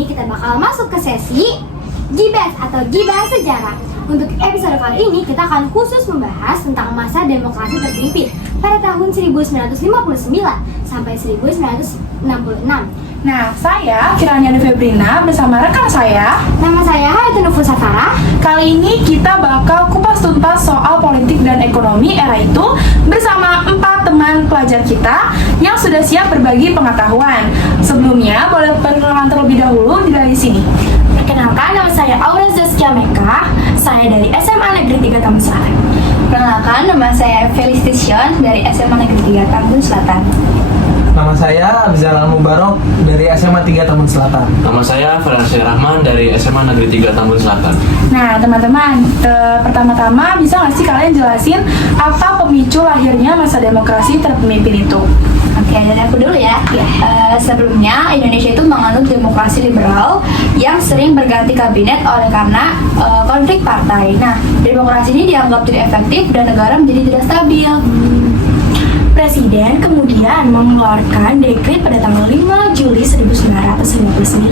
ini kita bakal masuk ke sesi Gibas atau Gibah Sejarah. Untuk episode kali ini kita akan khusus membahas tentang masa demokrasi terpimpin pada tahun 1959 sampai 1966. Nah, saya Kiranya Febrina bersama rekan saya. Nama saya Hayatun Nufus Safara. Kali ini kita bakal kupas tuntas soal politik dan ekonomi era itu bersama 4 teman pelajar kita yang sudah siap berbagi pengetahuan. Sebelumnya, boleh perkenalan terlebih dahulu dari sini. Perkenalkan, nama saya Aura Zaskia Meka. Saya dari SMA Negeri 3 Tambun Selatan. Perkenalkan, nama saya Felicitation dari SMA Negeri 3 Tambun Selatan. Nama saya Abizal Al-Mubarok dari SMA 3 Tambun Selatan. Nama saya Feransyah Rahman dari SMA Negeri 3 Tambun Selatan. Nah, teman-teman, pertama-tama bisa nggak sih kalian jelasin apa pemicu lahirnya masa demokrasi terpimpin itu? Oke, dari aku dulu ya. Sebelumnya, Indonesia itu menganut demokrasi liberal yang sering berganti kabinet oleh karena konflik partai. Nah, demokrasi ini dianggap tidak efektif dan negara menjadi tidak stabil. Presiden kemudian mengeluarkan dekret pada tanggal 5 Juli 1959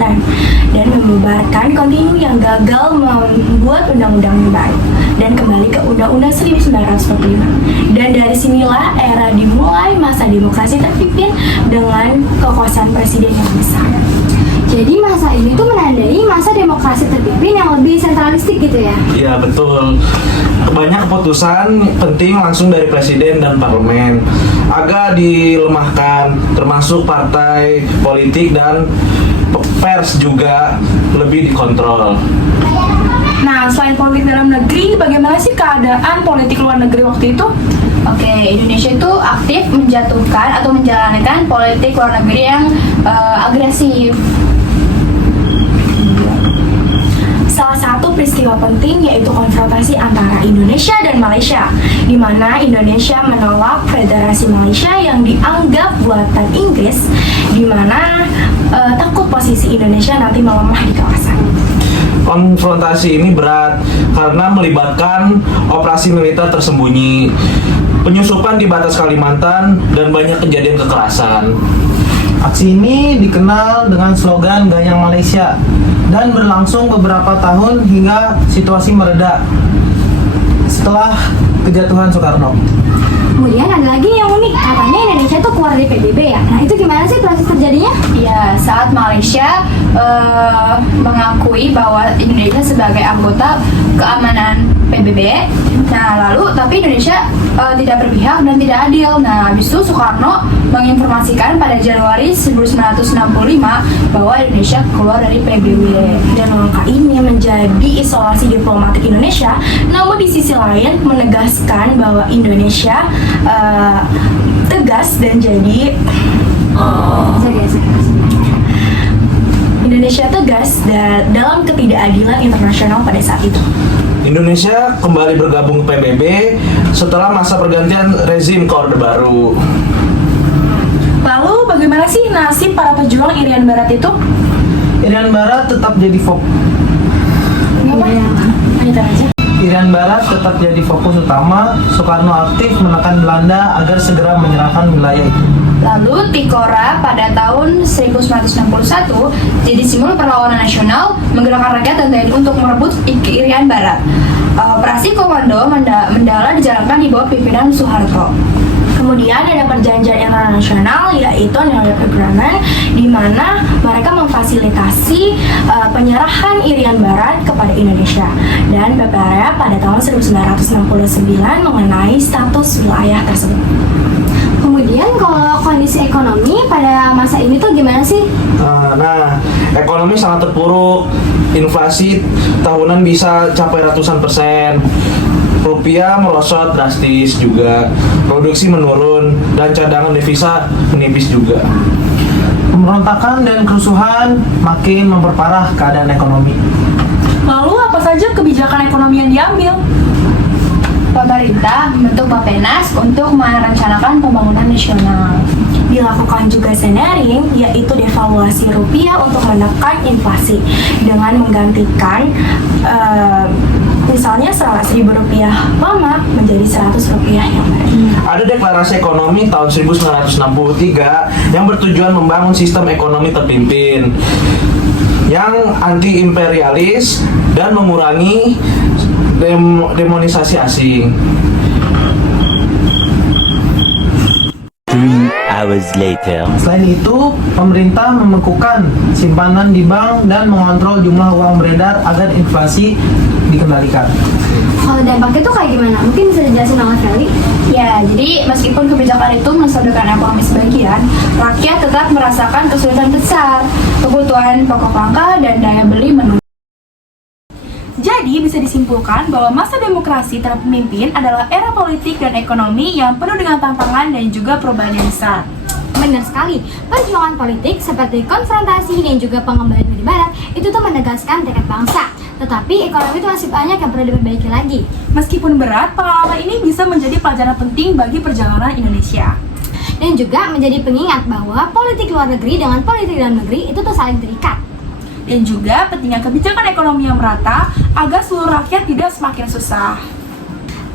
dan membubarkan kontinu yang gagal membuat undang-undang yang baru dan kembali ke Undang-Undang 1945. Dan dari sinilah era dimulai masa demokrasi terpimpin dengan kekuasaan presiden yang besar. Jadi masa ini tuh menandai masa demokrasi terpimpin yang lebih sentralistik gitu ya? Iya, betul. Banyak keputusan penting langsung dari presiden dan parlemen. Agak dilemahkan, termasuk partai politik dan pers juga lebih dikontrol. Nah, selain politik dalam negeri, bagaimana sih keadaan politik luar negeri waktu itu? Oke, Indonesia itu aktif menjatuhkan atau menjalankan politik luar negeri yang agresif. Salah satu peristiwa penting yaitu konfrontasi antara Indonesia dan Malaysia, di mana Indonesia menolak Federasi Malaysia yang dianggap buatan Inggris, di mana takut posisi Indonesia nanti melemah di kawasan. Konfrontasi ini berat karena melibatkan operasi militer tersembunyi, penyusupan di batas Kalimantan, dan banyak kejadian kekerasan. Aksi ini dikenal dengan slogan Ganyang Malaysia dan berlangsung beberapa tahun hingga situasi mereda setelah kejatuhan Soekarno. Kemudian ada lagi yang unik, katanya Indonesia tuh keluar dari PBB ya. Nah itu gimana sih proses terjadinya? Ya, saat Malaysia mengakui bahwa Indonesia sebagai anggota keamanan PBB. Nah, lalu tapi Indonesia tidak berpihak dan tidak adil. Nah, habis itu Soekarno menginformasikan pada Januari 1965 bahwa Indonesia keluar dari PBB. Dan langkah ini menjadi isolasi diplomatik Indonesia, namun di sisi lain menegaskan bahwa Indonesia tegas dan jadi Indonesia tegas dalam ketidakadilan internasional pada saat itu. Indonesia kembali bergabung ke PBB setelah masa pergantian rezim ke Orde Baru. Lalu, bagaimana sih nasib para pejuang Irian Barat itu? Irian Barat tetap jadi fokus. Irian Barat tetap jadi fokus utama. Soekarno aktif menekan Belanda agar segera menyerahkan wilayah itu. Lalu Tikora pada tahun 1961 jadi simbol perlawanan nasional, menggerakkan rakyat dan TNI untuk merebut Irian Barat. Operasi Komando Mandala dijalankan di bawah pimpinan Soeharto. Kemudian ada perjanjian internasional yaitu New York Agreement, di mana mereka memfasilitasi penyerahan Irian Barat kepada Indonesia, dan PPRI pada tahun 1969 mengenai status wilayah tersebut. Kemudian kalau kondisi ekonomi pada masa ini tuh gimana sih? Nah, ekonomi sangat terpuruk. Inflasi tahunan bisa capai ratusan persen. Rupiah merosot drastis juga. Produksi menurun dan cadangan devisa menipis juga. Pemberontakan dan kerusuhan makin memperparah keadaan ekonomi. Lalu, apa saja kebijakan ekonomi yang diambil? Pemerintah membentuk Bappenas untuk merencanakan pembangunan nasional. Dilakukan juga scenaring, yaitu devaluasi rupiah untuk menekan inflasi dengan menggantikan misalnya 100.000 rupiah lama menjadi 100 rupiah yang baru. Ada deklarasi ekonomi tahun 1963 yang bertujuan membangun sistem ekonomi terpimpin. yang anti imperialis dan mengurangi demonisasi asing. 3 hours later. Selain itu, pemerintah membekukan simpanan di bank dan mengontrol jumlah uang beredar agar inflasi dikendalikan. Kalau dampaknya tuh kayak gimana? Mungkin bisa dijelasin sama Feli? Ya, jadi meskipun kebijakan itu menstabilkan ekonomi sebagian, rakyat tetap merasakan kesulitan besar, kebutuhan pokok langka dan daya beli menurun. Jadi bisa disimpulkan bahwa masa demokrasi tanpa pemimpin adalah era politik dan ekonomi yang penuh dengan tantangan dan juga perubahan yang besar. Benar sekali, perjuangan politik seperti konfrontasi dan juga pengembalian dari barat itu tuh menegaskan tekad bangsa. Tetapi ekonomi itu masih banyak yang perlu diperbaiki lagi. Meskipun berat, pengalaman ini bisa menjadi pelajaran penting bagi perjalanan Indonesia. Dan juga menjadi pengingat bahwa politik luar negeri dengan politik dalam negeri itu tuh saling terikat. Dan juga pentingnya kebijakan ekonomi yang merata agar seluruh rakyat tidak semakin susah.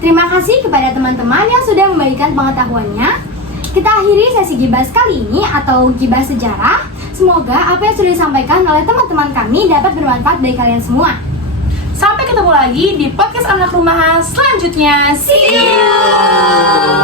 Terima kasih kepada teman-teman yang sudah membagikan pengetahuannya. Kita akhiri sesi Gibas kali ini atau Gibas Sejarah. Semoga apa yang sudah disampaikan oleh teman-teman kami dapat bermanfaat bagi kalian semua. Sampai ketemu lagi di podcast anak rumahan selanjutnya. See you!